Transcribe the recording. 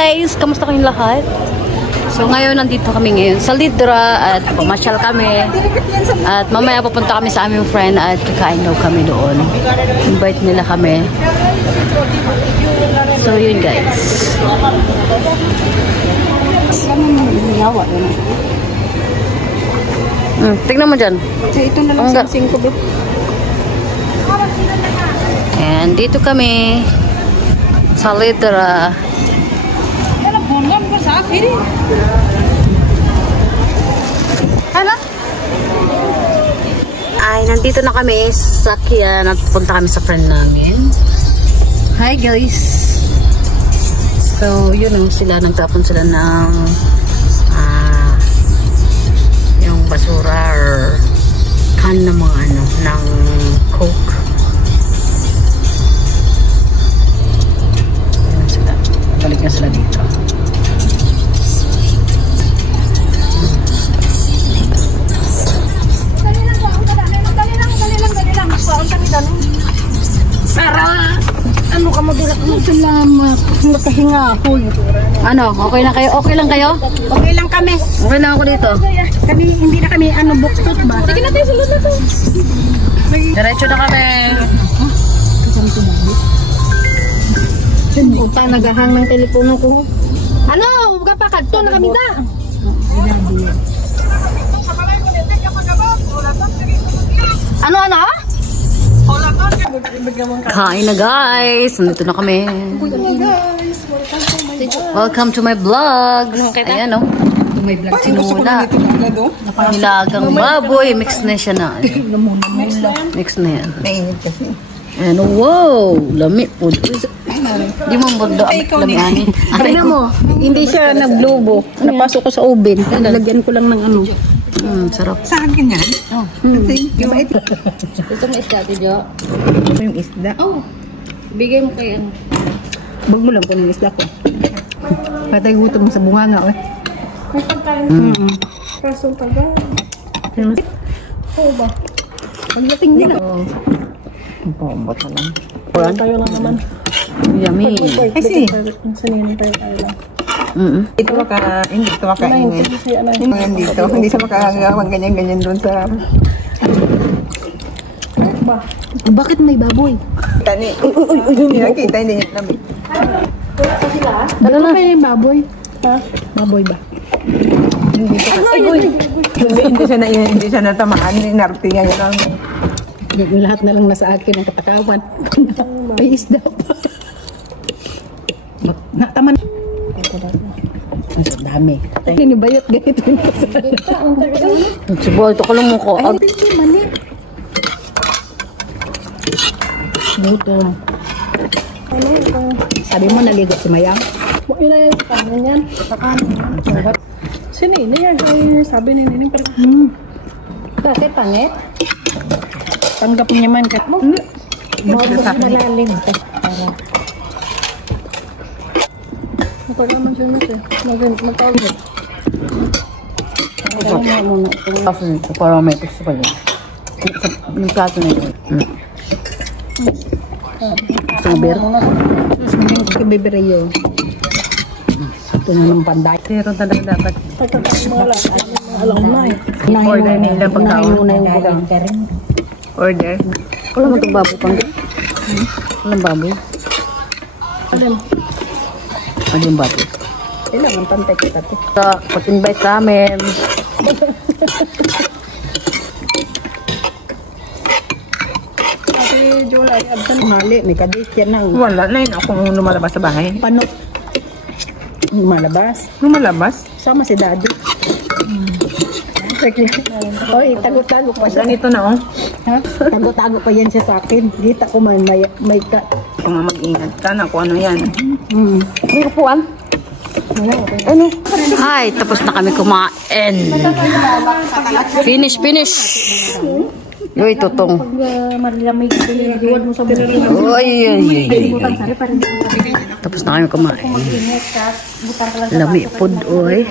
guys! Kamusta kayong lahat? So ngayon, nandito kami ngayon sa Lidra at pumasyal kami. At mamaya pupunta kami sa aming friend at kakain daw kami doon. Invite nila kami. So yun guys. Tignan mo dyan. Ito na lang sa 5 ba? And dito kami sa Lidra. Hala? Ay, nandito na kami sa Kia. Napunta kami sa friend namin. Hi guys! So, yun ang sila. Nagtapon sila ng yung basura or can ng mga ano, ng Coke. Ayan sila. Balik na sila dito. Ano ka mo dila mo? Salamat. Nakahinga ako. Ano? Okay lang kayo? Okay lang kayo? Okay lang kami. Okay lang ako dito. Kami hindi na kami buktot ba? Sige na tayo, sulod na to. Diretso na kami. Puta, nagahang ng telepono ko. Ano? Kapakad to na kami na. Ano? Kain na guys. Nandito na kami. Welcome to my vlog. Ayan o. May vlog si Nuna. Nilagang baboy. Mix na siya na. Mix na yan. Ayan o. Wow. Lami po. Di mo mundo ang lami. Tignan mo, hindi siya naglobo. Napasok ko sa oven. Nalagyan ko lang ng ano. Sarap. Sa akin yan? Oh. Thank you. Ito may isda, Tidyo. Ito yung isda. Oh. Bigay mo kay ano. Bag mo lang po ng isda ko. Patay gutom sa bunga nga. May pagkain. Kaso taga. Oo ba? Pagdating din ako. Ang pambot na lang. Parang tayo lang naman. Yummy. Kasi, saninin tayo lang. Ito hindi ito makainin. Dito, hindi siya makakagawang ganyan-ganyan doon sa... Bakit may baboy? Tani. Uy, nakita, hindi niya namin. Ano na? May baboy. Ha? Baboy ba? Hindi siya natamaan. Inarte niya yun lang. Yung lahat na lang nasa akin ang katakawan. May isda pa. Nataman. Ang dami. Hinibayot ganito yung kasala. Sibuhay, ito ka lang mo ko. Ay, hindi mali. Gutom. Sabi mo naligo si Mayang? Ina yan, kanan yan. Kanan. Sino ina yan? Ay, sabi ni Nining. Bakit pangit? Tanggap niya man kat mo. Malalim. Mukha naman siya natin. Magkawin. Para may gusto pa yun. Yung plato na yun. Saber. Bibiri yun. Ito na ng panday. Pero talaga dapat. Alam mo na eh. Order nila pagkaon. Order. Wala mo itong baboy pang gano'n? Walang baboy? Ano yung baboy? Kailangan pantay kita ito. Pag-invite sa amin. Ate Jola, absan mali. May kadate yan na. Wala na yun akong lumalabas sa bahay. Paano? Lumalabas? Lumalabas? Sama si Daddy. Oy, tago-tago pa siya. Ganito na oh. Ha? Tago-tago pa yan siya sa akin. Kita ko may ka. Kung mag-ingat ka na kung ano yan. May upuan? Ano? Hi, tapos na kami kumain. Finish. Uy, tutong. Malamig. Iwan mo sa buhay. Uy. Tapos na kami kumain. Lami food, uy.